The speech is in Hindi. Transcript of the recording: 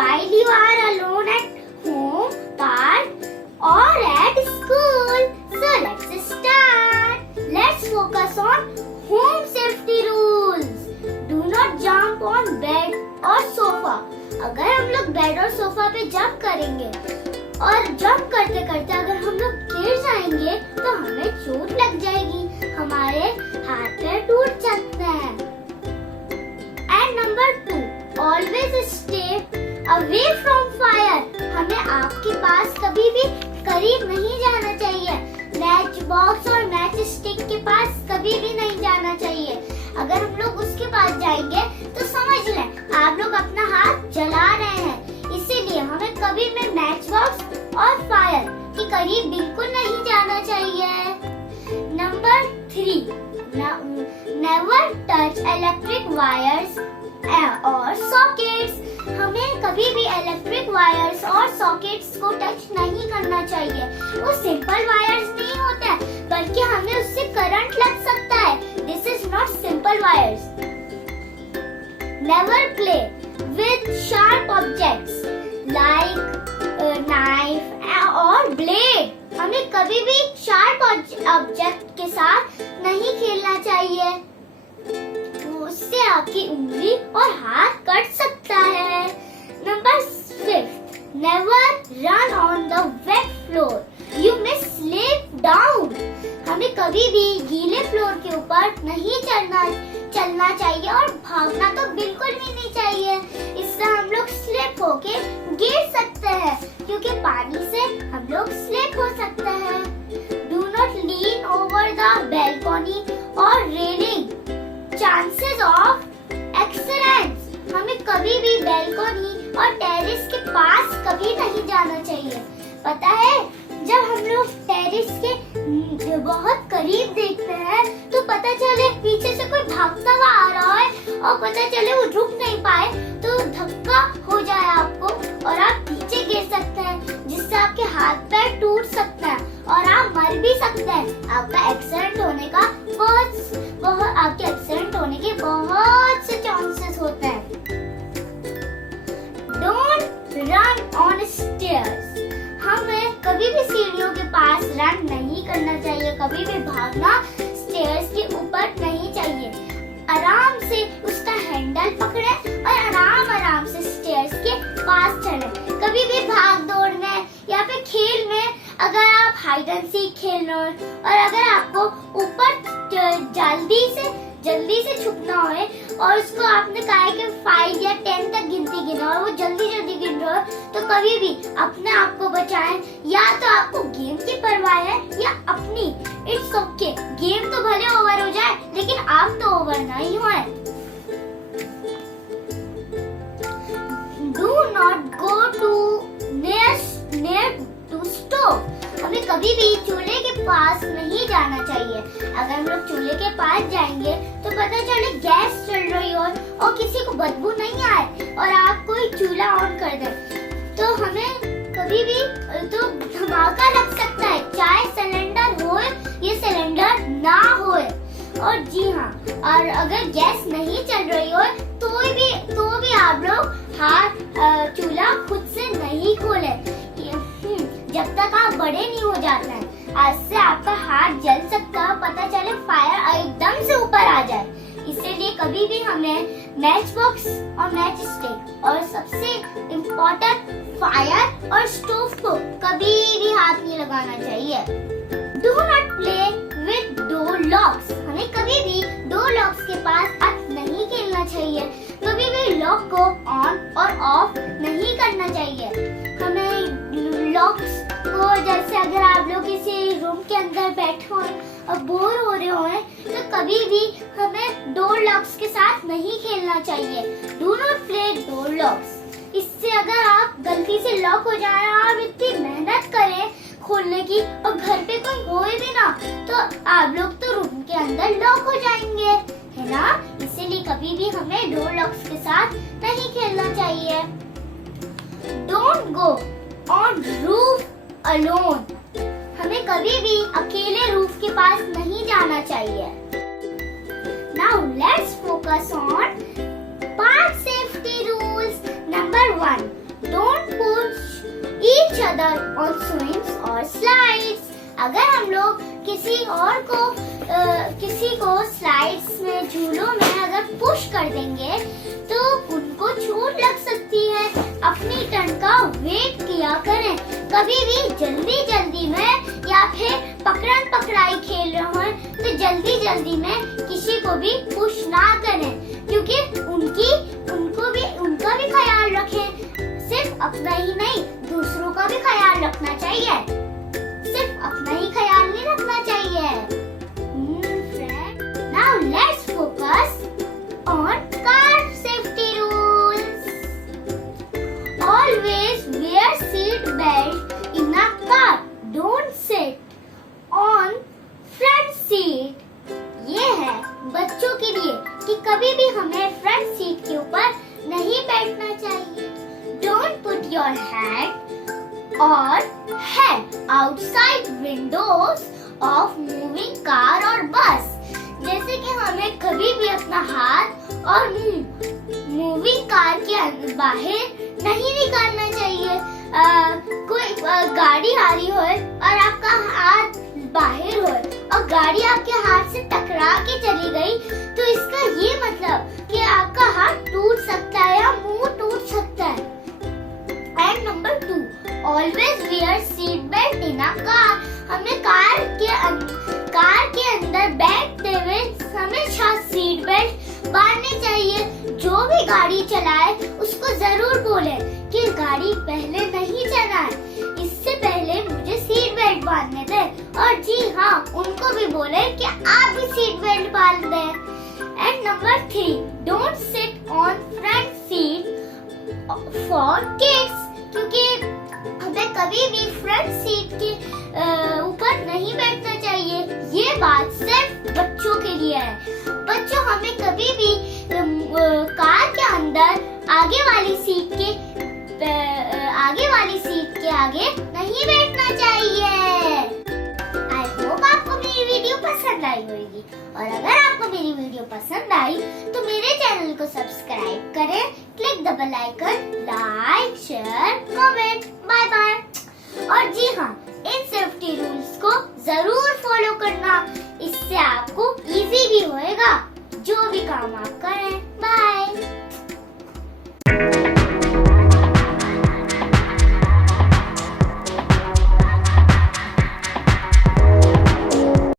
while you are alone at home, park or at school. So let's start. Let's focus on home safety rules. Do not jump on bed or sofa. अगर हम लोग बेड और सोफा पे जंप करेंगे और जंप करते करते अगर हम लोग गिर जाएंगे तो हमें चोट लग जाएगी, हमारे हाथ पैर टूट सकते हैं। And number 2, always stay away from fire. हमें आग के पास कभी भी करीब नहीं जाना चाहिए। मैच बॉक्स और मैच स्टिक के पास कभी भी नहीं जाना चाहिए। अगर हम लोग उसके पास जाएंगे तो समझ लें आप लोग अपना हाथ जला रहे हैं। इसीलिए हमें कभी भी मैच बॉक्स और फायर के करीब बिल्कुल नहीं जाना चाहिए। Number 3, never touch electric wires और सॉकेट्स। हमें कभी भी इलेक्ट्रिक वायर्स और सॉकेट्स को टच नहीं करना चाहिए। वो सिंपल वायर्स नहीं होते हैं, बल्कि हमें उससे करंट लग सकता है। This is not simple wires. Never play with sharp objects like knife और ब्लेड। हमें कभी भी शार्प ऑब्जेक्ट के साथ नहीं खेलना चाहिए, उससे आपकी उंगली और हाथ कट सकता है। Number 5, never run on the wait floor, you may slip down. हमें कभी भी गीले फ्लोर के ऊपर नहीं चलना चाहिए और भागना तो बिल्कुल भी नहीं चाहिए। इससे हम लोग स्लिप होके गिर सकते हैं, क्योंकि पानी से हम लोग स्लिप हो सकते हैं। Do not lean over the balcony और रेलिंग, चांसेस ऑफ एक्सीडेंट्स। हमें कभी भी बैल्कनी और टेरेस के पास कभी नहीं जाना चाहिए। पता है, जब हम लोग टेरेस के बहुत करीब देखते हैं तो पता चले पीछे से कोई भागता हुआ आ रहा है और पता चले वो रुक नहीं पाए तो धक्का हो जाए आपको और आप पीछे गिर सकते हैं, जिससे आपके हाथ पैर टूट सकते हैं और आप मर भी सकते हैं। आपका एक्सीडेंट होने का आपके एक्सीडेंट होने के बहुत से चांसेस होते हैं। Don't run on stairs. हमें कभी भी सीढ़ियों के पास रन नहीं करना चाहिए, कभी भी भागना स्टेयर्स के ऊपर नहीं चाहिए। आराम से उसका हैंडल पकड़े और आराम से स्टेयर्स के पास चले। कभी भी भाग दौड़ में या फिर खेल में अगर आप हाइड एंड सीक खेल रहे हो और अगर आपको ऊपर जल्दी से छुपना हो और उसको आपने कहा है कि 5 या 10 तक गिनती गिनो और वो जल्दी गिन रहे हो, तो कभी भी अपने आप को बचाएं। या तो आपको गेम की परवाह है या अपनी। इट्स ओके, गेम तो भले ओवर हो जाए लेकिन आप तो ओवर नहीं हुए। Do not go to near to stove. हमें कभी भी चूल्हे के पास नहीं जाना चाहिए। अगर हम लोग चूल्हे के पास जाएंगे तो पता चले गैस चल रही हो और किसी को बदबू नहीं आए और आप कोई चूल्हा ऑन कर दे तो हमें कभी भी तो धमाका लग सकता है, चाहे सिलेंडर हो या सिलेंडर ना हो। और जी हाँ, और अगर गैस नहीं चल रही हो तो भी आप लोग चूल्हा खुद से नहीं खोले जब तक आप बड़े नहीं हो जाते हैं। आज से आपका हाथ जल सकता है, पता चले फायर एकदम से ऊपर आ जाए। इसीलिए कभी भी हमें मैच बॉक्स और मैच स्टिक और सबसे इम्पोर्टेंट फायर और स्टोव को कभी भी हाथ नहीं लगाना चाहिए। Do not play with door locks. हमें कभी भी डोर लॉक्स के पास नहीं खेलना चाहिए। कभी भी लॉक को ऑन और ऑफ नहीं करना चाहिए। हमें लॉक्स को, जैसे अगर आप लोग किसी रूम के अंदर बैठे हो और बोर हो रहे हो तो कभी भी हमें डोर लॉक्स के साथ नहीं खेलना चाहिए। Do not play door locks. इससे अगर आप गलती से लॉक हो जाए, आप इतनी मेहनत करें खोलने की और घर पे कोई होए भी ना तो आप लोग तो रूम के अंदर लॉक हो जाएंगे, है ना। इसीलिए कभी भी हमें डोर लॉक्स के साथ नहीं खेलना चाहिए। Don't go on roof alone. हमें कभी भी अकेले रूफ के पास नहीं जाना चाहिए। Now let's focus on park safety rules. Number 1, कभी भी जल्दी में या फिर पकड़न पकड़ाई खेल रहे हो तो जल्दी में किसी को भी पुश ना करें, क्योंकि उनका भी ख्याल रखें। सिर्फ अपना ही नहीं, दूसरों का भी ख्याल रखना चाहिए, सिर्फ अपना ही ख्याल नहीं रखना चाहिए। Now let's focus on car safety rules. Always wear seat belt in a car. Don't sit on front seat. ये है बच्चों के लिए कि कभी भी हमें फ्रंट सीट के ऊपर नहीं बैठना चाहिए। Don't put your head or head outside windows of moving car or bus. जैसे कि हमें कभी भी अपना हाथ और मुंह मूविंग कार के बाहर नहीं निकालना चाहिए। कोई गाड़ी आ रही हो और आपका हाथ बाहर हो और गाड़ी आपके हाथ से टकरा के चली गई, तो इसका ये मतलब कि आपका हाथ टूट सकता है या मुंह टूट सकता है। And number 2, always wear seat belt in a car. हमें कार के अंदर बैठते हुए हमेशा सीट बेल्ट बांधनी चाहिए। जो भी गाड़ी चलाए उसको जरूर बोले कि गाड़ी पहले नहीं चलाए, इससे पहले मुझे सीट बेल्ट बांधने दे। और जी हाँ, उनको भी बोले कि आप भी सीट बेल्ट बांध दें। And number 3, don't sit on front seat for kids, क्योंकि हमें कभी भी फ्रंट सीट के ऊपर नहीं बैठना चाहिए। ये बात सिर्फ बच्चों के लिए है। बच्चों, हमें कभी भी कार के अंदर आगे वाली सीट के आगे नहीं बैठना चाहिए। आई होप आपको मेरी वीडियो पसंद आई होगी, और अगर आपको मेरी वीडियो पसंद आई तो मेरे चैनल को सब्सक्राइब करें, click the bell icon, like, share, comment. Bye bye. और जी हाँ, इन सेफ्टी रूल्स को जरूर फॉलो करना, इससे आपको इजी भी होएगा जो भी काम आप करें। बाय।